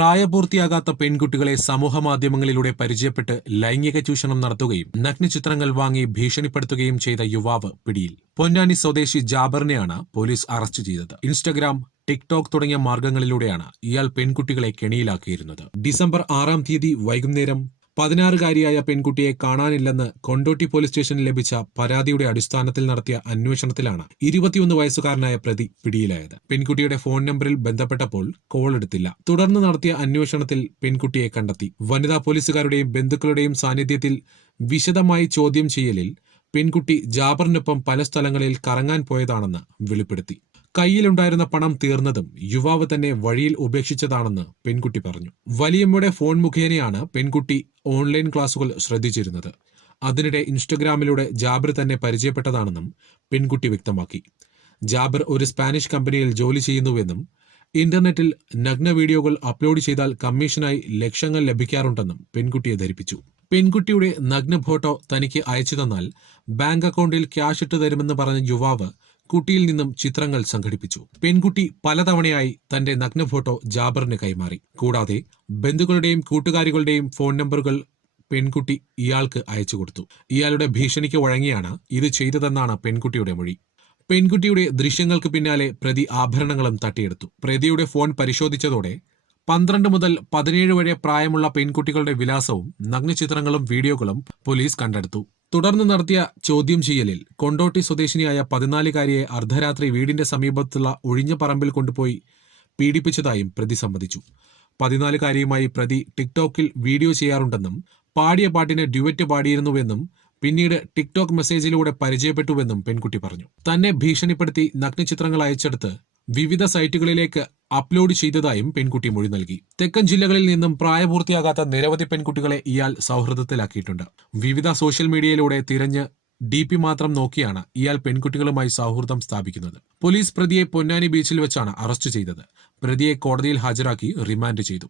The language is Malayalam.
പ്രായപൂർത്തിയാകാത്ത പെൺകുട്ടികളെ സമൂഹമാധ്യമങ്ങളിലൂടെ പരിചയപ്പെട്ട് ലൈംഗിക ചൂഷണം നടത്തുകയും നഗ്നചിത്രങ്ങൾ വാങ്ങി ഭീഷണിപ്പെടുത്തുകയും ചെയ്ത യുവാവ് പിടിയിൽ. പൊന്നാനി സ്വദേശി ജാബറിനെയാണ് പോലീസ് അറസ്റ്റ് ചെയ്തത്. ഇൻസ്റ്റഗ്രാം, ടിക്ടോക്ക് തുടങ്ങിയ മാർഗങ്ങളിലൂടെയാണ് ഇയാൾ പെൺകുട്ടികളെ കെണിയിലാക്കിയിരുന്നത്. ഡിസംബർ 6-ാം തീയതി വൈകുന്നേരം 16-കാരിയായ പെൺകുട്ടിയെ കാണാനില്ലെന്ന് കൊണ്ടോട്ടി പോലീസ് സ്റ്റേഷനിൽ ലഭിച്ച പരാതിയുടെ അടിസ്ഥാനത്തിൽ നടത്തിയ അന്വേഷണത്തിലാണ് 21 വയസ്സുകാരനായ പ്രതി പിടിയിലായത്. പെൺകുട്ടിയുടെ ഫോൺ നമ്പറിൽ ബന്ധപ്പെട്ടപ്പോൾ കോൾ എടുത്തില്ല. തുടർന്ന് നടത്തിയ അന്വേഷണത്തിൽ പെൺകുട്ടിയെ കണ്ടെത്തി. വനിതാ പോലീസുകാരുടെയും ബന്ധുക്കളുടെയും സാന്നിധ്യത്തിൽ വിശദമായി ചോദ്യം ചെയ്യലിൽ പെൺകുട്ടി ജാബറിനൊപ്പം പല സ്ഥലങ്ങളിൽ കറങ്ങാൻ പോയതാണെന്ന് വെളിപ്പെടുത്തി. കയ്യിലുണ്ടായിരുന്ന പണം തീർന്നതും യുവാവ് തന്നെ വഴിയിൽ ഉപേക്ഷിച്ചതാണെന്ന് പെൺകുട്ടി പറഞ്ഞു. വലിയമ്മയുടെ ഫോൺ മുഖേനയാണ് പെൺകുട്ടി ഓൺലൈൻ ക്ലാസുകൾ ശ്രദ്ധിച്ചിരുന്നത്. അതിനിടെ ഇൻസ്റ്റഗ്രാമിലൂടെ ജാബിർ തന്നെ പരിചയപ്പെട്ടതാണെന്നും പെൺകുട്ടി വ്യക്തമാക്കി. ജാബിർ ഒരു സ്പാനിഷ് കമ്പനിയിൽ ജോലി ചെയ്യുന്നുവെന്നും ഇന്റർനെറ്റിൽ നഗ്ന വീഡിയോകൾ അപ്ലോഡ് ചെയ്താൽ കമ്മീഷനായി ലക്ഷങ്ങൾ ലഭിക്കാറുണ്ടെന്നും പെൺകുട്ടിയെ ധരിപ്പിച്ചു. പെൺകുട്ടിയുടെ നഗ്ന ഫോട്ടോ തനിക്ക് അയച്ചു തന്നാൽ ബാങ്ക് അക്കൗണ്ടിൽ ക്യാഷ് ഇട്ടു തരുമെന്ന് പറഞ്ഞ യുവാവ് കുട്ടിയിൽ നിന്നും ചിത്രങ്ങൾ സംഘടിപ്പിച്ചു. പെൺകുട്ടി പലതവണയായി തന്റെ നഗ്ന ഫോട്ടോ ജാബറിന് കൈമാറി. കൂടാതെ ബന്ധുക്കളുടെയും കൂട്ടുകാരികളുടെയും ഫോൺ നമ്പറുകൾ പെൺകുട്ടി ഇയാൾക്ക് അയച്ചു കൊടുത്തു. ഇയാളുടെ ഭീഷണിക്ക് വഴങ്ങിയാണ് ഇത് ചെയ്തതെന്നാണ് പെൺകുട്ടിയുടെ മൊഴി. പെൺകുട്ടിയുടെ ദൃശ്യങ്ങൾക്ക് പിന്നാലെ പ്രതി ആഭരണങ്ങളും തട്ടിയെടുത്തു. പ്രതിയുടെ ഫോൺ പരിശോധിച്ചതോടെ 12 മുതൽ 17 വരെ പ്രായമുള്ള പെൺകുട്ടികളുടെ വിലാസവും നഗ്നചിത്രങ്ങളും വീഡിയോകളും പോലീസ് കണ്ടെടുത്തു. തുടർന്ന് നടത്തിയ ചോദ്യം ചെയ്യലിൽ കൊണ്ടോട്ടി സ്വദേശിനിയായ 14-കാരിയെ അർദ്ധരാത്രി വീടിന്റെ സമീപത്തുള്ള ഒഴിഞ്ഞ പറമ്പിൽ കൊണ്ടുപോയി പീഡിപ്പിച്ചതായും പ്രതി സമ്മതിച്ചു. 14-കാരിയുമായി പ്രതി ടിക്ടോക്കിൽ വീഡിയോ ചെയ്യാറുണ്ടെന്നും പാടിയ പാട്ടിന് ഡ്യുവറ്റ് പാടിയിരുന്നുവെന്നും പിന്നീട് ടിക്ടോക്ക് മെസ്സേജിലൂടെ പരിചയപ്പെട്ടുവെന്നും പെൺകുട്ടി പറഞ്ഞു. തന്നെ ഭീഷണിപ്പെടുത്തി നഗ്നചിത്രങ്ങൾ അയച്ചെടുത്ത് വിവിധ സൈറ്റുകളിലേക്ക് അപ്ലോഡ് ചെയ്തതായും പെൺകുട്ടി മൊഴി നൽകി. തെക്കൻ ജില്ലകളിൽ നിന്നും പ്രായപൂർത്തിയാകാത്ത നിരവധി പെൺകുട്ടികളെ ഇയാൾ സൗഹൃദത്തിലാക്കിയിട്ടുണ്ട്. വിവിധ സോഷ്യൽ മീഡിയയിലൂടെ തിരഞ്ഞ് DP മാത്രം നോക്കിയാണ് ഇയാൾ പെൺകുട്ടികളുമായി സൗഹൃദം സ്ഥാപിക്കുന്നത്. പോലീസ് പ്രതിയെ പൊന്നാനി ബീച്ചിൽ വെച്ചാണ് അറസ്റ്റ് ചെയ്തത്. പ്രതിയെ കോടതിയിൽ ഹാജരാക്കി റിമാൻഡ് ചെയ്തു.